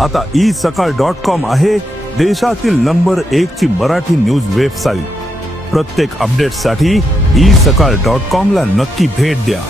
आता isakal.com आहे देशातील नंबर 1 ची मराठी न्यूज वेबसाईट। प्रत्येक अपडेटसाठी isakal.com ला नक्की भेट द्या।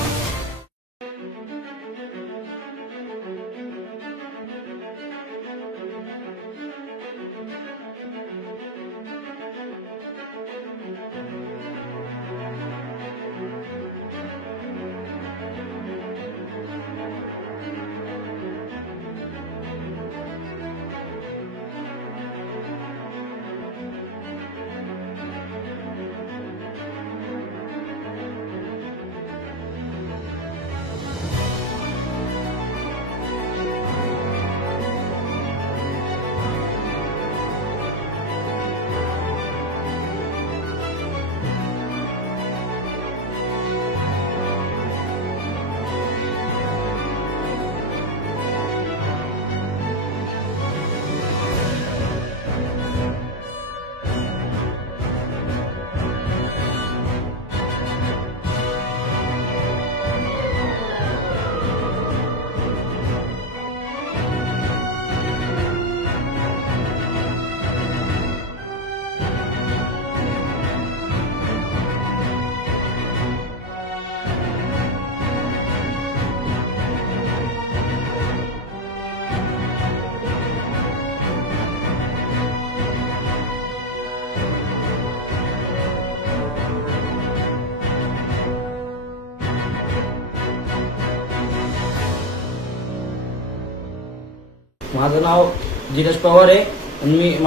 माझं नाव जिनेश पवार आहे आणि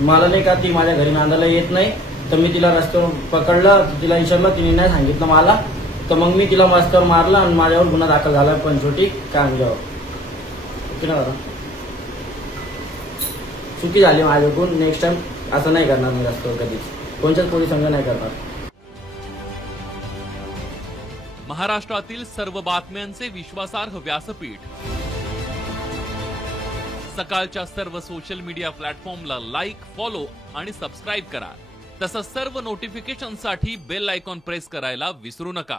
मला नाही का ती माझ्या घरी नांदायला येत नाही, तर मी तिला रस्त्यावर पकडलं, तिला विचारलं, तिने नाही सांगितलं मला, तर मग मी तिला रस्त्यावर मारला आणि माझ्यावर गुन्हा दाखल झाला पंचवटी कांग्यावर। ओके ना दादा, चुकी झाली माझ्याकडून, नेक्स्ट टाइम असं नाही करणार मी रस्त्यावर कधीच, कोणत्याच पोलीस संघ नाही करणार। महाराष्ट्रातील सर्व बातम्यांचे विश्वासार्ह व्यासपीठ सकाळच्या सर्व सोशल मीडिया प्लॅटफॉर्मला लाईक, फॉलो आणि सबस्क्राईब करा। तसंच सर्व नोटिफिकेशनसाठी बेल आयकॉन प्रेस करायला विसरू नका।